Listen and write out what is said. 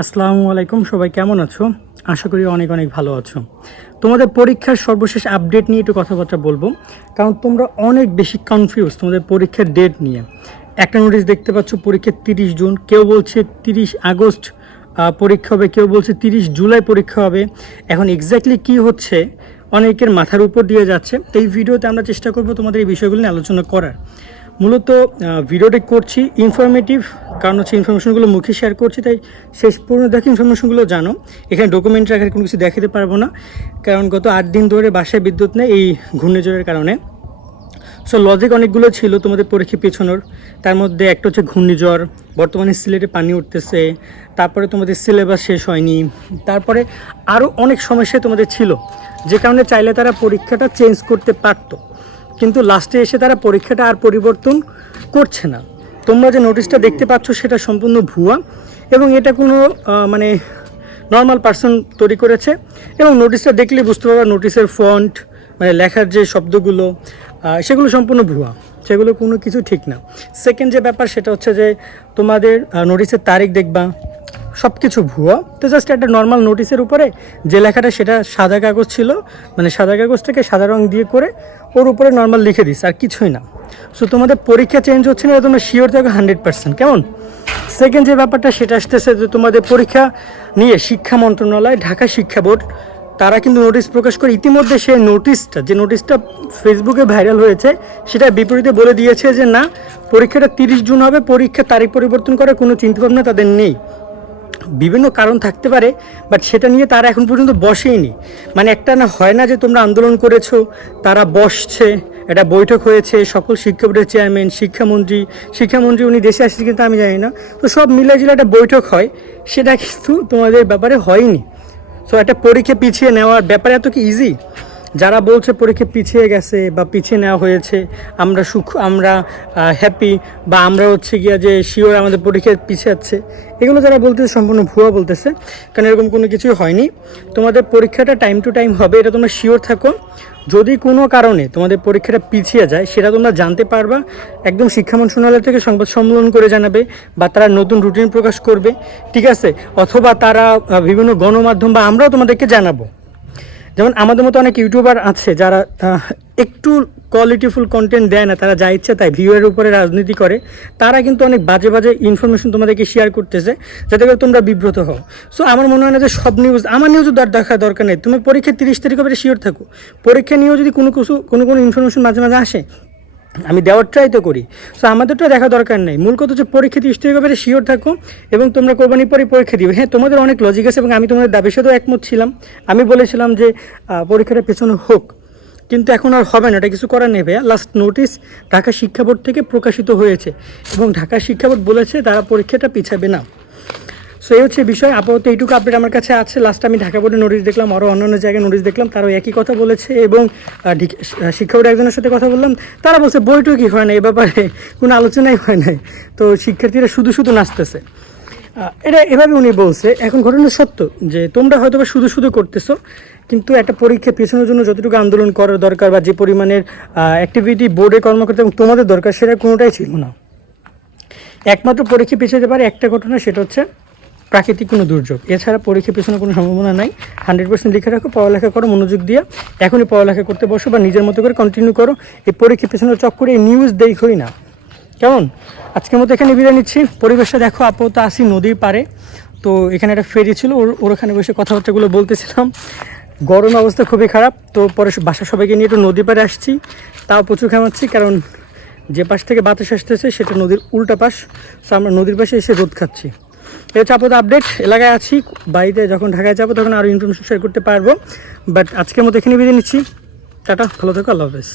আসসালামু আলাইকুম, সবাই কেমন আছো? আশা করি অনেক অনেক ভালো আছো। তোমাদের পরীক্ষার সর্বশেষ আপডেট নিয়ে একটু কথাবার্তা বলব। কারণ তোমরা অনেক বেশি কনফিউজ তোমাদের পরীক্ষার ডেট নিয়ে। একটা নোটিশ দেখতে পাচ্ছ, পরীক্ষা তিরিশ জুন, কেউ বলছে তিরিশ আগস্ট পরীক্ষা হবে, কেউ বলছে তিরিশ জুলাই পরীক্ষা হবে। এখন এক্স্যাক্টলি কি হচ্ছে, অনেকের মাথার উপর দিয়ে যাচ্ছে। তো এই ভিডিওতে আমরা চেষ্টা করব তোমাদের এই বিষয়গুলো নিয়ে আলোচনা করার। মূলত ভিডিওটি করছি ইনফরমেটিভ কারণ হচ্ছে ইনফরমেশনগুলো মুখে শেয়ার করছি, তাই শেষ পর্যন্ত দেখে ইনফরমেশনগুলো জানো। এখানে ডকুমেন্ট রাখার কোনো কিছু দেখাতে পারব না, কারণ গত আট দিন ধরে বাসায় বিদ্যুৎ নেই এই ঘূর্ণিঝড়ের কারণে। সো লজিক অনেকগুলো ছিল তোমাদের পরীক্ষা পেছনোর। তার মধ্যে একটা হচ্ছে ঘূর্ণিঝড়, বর্তমানে সিলেটে পানি উঠতেছে, তারপরে তোমাদের সিলেবাস শেষ হয়নি, তারপরে আরও অনেক সমস্যা তোমাদের ছিল, যে কারণে চাইলে তারা পরীক্ষাটা চেঞ্জ করতে পারতো। কিন্তু লাস্টে এসে তারা পরীক্ষাটা আর পরিবর্তন করছে না। তোমরা যে নোটিশটা দেখতে পাচ্ছ সেটা সম্পূর্ণ ভুয়া এবং এটা কোনো মানে নর্মাল পার্সন তৈরি করেছে এবং নোটিশটা দেখলে বুঝতে পারবা নোটিশের ফন্ট মানে লেখার যে শব্দগুলো সেগুলো সম্পূর্ণ ভুয়া, সেগুলো কোনো কিছু ঠিক না। সেকেন্ড যে ব্যাপার সেটা হচ্ছে যে তোমাদের নোটিশের তারিখ দেখবা সব কিছু ভুয়া। তো জাস্ট একটা নর্মাল নোটিশের উপরে যে লেখাটা সেটা সাদা কাগজ ছিল মানে সাদা কাগজটাকে সাদা রং দিয়ে করে ওর উপরে নর্মাল লিখে দিস, আর কিছুই না। সো তোমাদের পরীক্ষা চেঞ্জ হচ্ছে না তোমরা শিওর থাকো হান্ড্রেড পার্সেন্ট কেমন? সেকেন্ড যে ব্যাপারটা, সেটা আসতেছে যে তোমাদের পরীক্ষা নিয়ে শিক্ষা মন্ত্রণালয়, ঢাকা শিক্ষা বোর্ড, তারা কিন্তু নোটিশ প্রকাশ করে। ইতিমধ্যে সেই নোটিশটা যে নোটিশটা ফেসবুকে ভাইরাল হয়েছে, সেটা বিপরীতে বলে দিয়েছে যে না, পরীক্ষাটা তিরিশ জুন হবে পরীক্ষা তারিখ পরিবর্তন করার কোনো চিন্তাভাবনা তাদের নেই। বিভিন্ন কারণ থাকতে পারে বাট সেটা নিয়ে তারা এখন পর্যন্ত বসেইনি। মানে একটা না হয় না যে তোমরা আন্দোলন করেছ, তারা বসছে, একটা বৈঠক হয়েছে, সকল শিক্ষা বোর্ডের চেয়ারম্যান শিক্ষামন্ত্রী শিক্ষামন্ত্রী উনি দেশে আসছে কিন্তু আমি জানি না, তো সব মিলে জুলে একটা বৈঠক হয়, সেটা কিন্তু তোমাদের ব্যাপারে হয়নি। সো একটা পরীক্ষা পিছিয়ে নেওয়ার ব্যাপারে এত কি ইজি যারা বলছে পরীক্ষা পিছিয়ে গেছে বা পিছিয়ে নেওয়া হয়েছে, আমরা সুখ, আমরা হ্যাপি বা আমরা হচ্ছে গিয়া যে শিওর আমাদের পরীক্ষা পিছিয়ে যাচ্ছে এগুলো যারা বলতেছে সম্পূর্ণ ভুয়া বলতেছে, কারণ এরকম কোনো কিছুই হয়নি। তোমাদের পরীক্ষাটা টাইম টু টাইম হবে, এটা তোমরা শিওর থাকো। যদি কোনো কারণে তোমাদের পরীক্ষাটা পিছিয়ে যায়, সেটা তোমরা জানতে পারবা। একদম শিক্ষা মন্ত্রণালয় থেকে সংবাদ সম্মেলন করে জানাবে বা তারা নতুন রুটিন প্রকাশ করবে, ঠিক আছে? অথবা তারা বিভিন্ন গণমাধ্যম বা আমরাও তোমাদেরকে জানাব। যেমন আমাদের মতো অনেক ইউটিউবার আছে যারা একটু কোয়ালিটিফুল কন্টেন্ট দেয় না, তারা যা ইচ্ছে তাই ভিউয়ের উপরে রাজনীতি করে, তারা কিন্তু অনেক বাজে বাজে ইনফরমেশন তোমাদেরকে শেয়ার করতেছে, যাতে করে তোমরা বিব্রত হও। সো আমার মনে হয় না যে সব নিউজ আমার নিউজও দেখা দরকার নেই। তুমি পরীক্ষা তিরিশ তারিখ শিওর থাকো। পরীক্ষা নিয়েও যদি কোনো কিছু, কোনো কোনো ইনফরমেশন মাঝে মাঝে আসে আমি দেওয়ার ট্রাই তো করি। সো আমাদেরটা দেখা দরকার নেই। মূল কথা হচ্ছে পরীক্ষা তিরিশ তারিখ হবে শিওর থাকো এবং তোমরা কোরবানির পরে পরীক্ষা দিবে। হ্যাঁ তোমাদের অনেক লজিক আছে এবং আমি তোমাদের দাবির সাথেও একমত ছিলাম। আমি বলেছিলাম যে পরীক্ষাটা পেছনে হোক। কিন্তু এখন আর হবে না, এটা কিছু করার নেই ভাইয়া। লাস্ট নোটিশ ঢাকা শিক্ষা বোর্ড থেকে প্রকাশিত হয়েছে। এবং ঢাকা শিক্ষা বোর্ড বলেছে তারা পরীক্ষাটা পিছাবে না। সো এই হচ্ছে বিষয়। আপাতত এইটুকু আপডেট আমার কাছে আছে। লাস্ট আমি ঢাকা বোর্ডে নোটিশ দেখলাম আরও অন্যান্য জায়গায় নোটিশ দেখলাম তারাও একই কথা বলেছে। এবং আহ, ঢিক- আহ, শিক্ষা বোর্ডের একজনের সাথে কথা বললাম তারা বলছে বইটুকি হয় না এ ব্যাপারে কোনো আলোচনাই হয় নাই। তো শিক্ষার্থীরা শুধু শুধু নাচতেছে। এটা এভাবে উনি বলছে। এখন ঘটনা সত্য যে তোমরা হয়তো বা শুধু শুধু করতেছো কিন্তু একটা পরীক্ষা পেছানোর জন্য যতটুকু আন্দোলন করার দরকার বা যে পরিমাণের অ্যাক্টিভিটি বোর্ডে কর্মকর্তা এবং তোমাদের দরকার সেটা কোনোটাই ছিল না। একমাত্র পরীক্ষা পিছিয়ে যেতে পারে একটা ঘটনা সেটা হচ্ছে প্রাকৃতিক কোনো দুর্যোগ। এছাড়া পরীক্ষা পেছনে কোনো সম্ভাবনা নাই। হান্ড্রেড পার্সেন্ট লিখে রাখো, পড়ালেখা করো, মনোযোগ দিয়ে। এখনই পড়ালেখা করতে বসো বা নিজের মতো করে কন্টিনিউ করো। এই পরীক্ষা পেছনের চক্করে এই নিউজ দেখোই না। কেমন? আজকের মতো এখানে বিদায় নিচ্ছি। পরিবেশটা দেখো আপাতত আসি নদীর পারে তো এখানে একটা ফেরি ছিল, ওর ওর ওখানে বসে কথাবার্তাগুলো বলতেছিলাম। গরম অবস্থা খুবই খারাপ। তো পরে বাসা সবাইকে নিয়ে একটু নদী পাড়ে আসছি। তাও প্রচুর খামাচ্ছি কারণ যে পাশ থেকে বাতাস আসতেছে, সেটা নদীর উল্টা পাশ। সো আমরা নদীর পাশে এসে রোদ খাচ্ছি। এই হচ্ছে আপাতত আপডেট এলাকায় আছি, বাড়িতে যখন ঢাকায় যাব তখন আরও ইনফরমেশন শেয়ার করতে পারব। বাট আজকের মতো এখানে বিদায় নিচ্ছি। টাটা, ভালো থেকো, আল্লাহ হাফেজ।